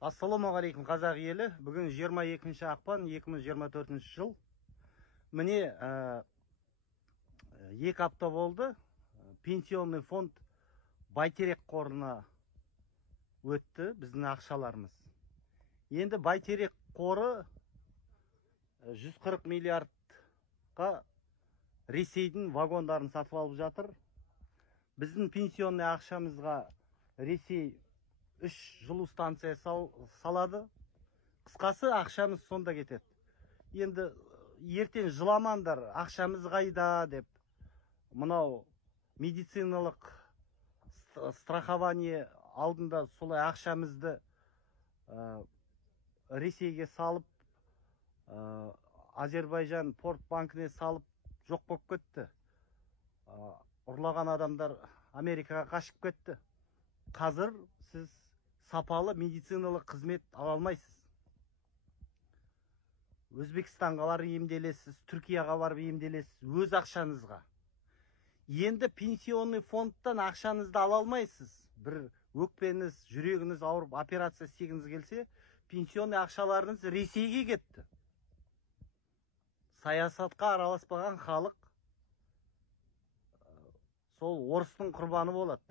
Ассалаумағалейкум қазақ елі. Бүгін 22 ақпан 2024 жыл. Міне 2 апта болды. Пенсионный фонд Байтерек қорына өтті біздің ақшаларымыз. Енді Байтерек қоры 140 миллиардқа Ресейдің вагондарын сатып алып жатыр. Біздің пенсионный ақшамызға Ресей 3 жылу станция салады. Қысқасы ақшамыз сонда кетеді. Енді ертең жыламандар, ақшамыз қайда деп. Мынау медициналық страхование алдында солай ақшамызды Ресейге салып, Азербайжан порт банкіне салып жоқ болып кетті. Ұрлаған адамдар Америкаға қашып кетті. Қазір сіз сапалы медициналық қызмет ала алмайсыз. Өзбекстанға барып емделесіз, Түркияға барып емделесіз, өз ақшаңызға. Енді пенсионный фондтан ақшаңызды ала алмайсыз. Бір өкпеңіз, жүрегіңіз ауырып операция істегіңіз келсе, пенсионный ақшаларыңыз Ресейге кетті. Саясатқа араласпаған халық сол орыстың құрбаны болады.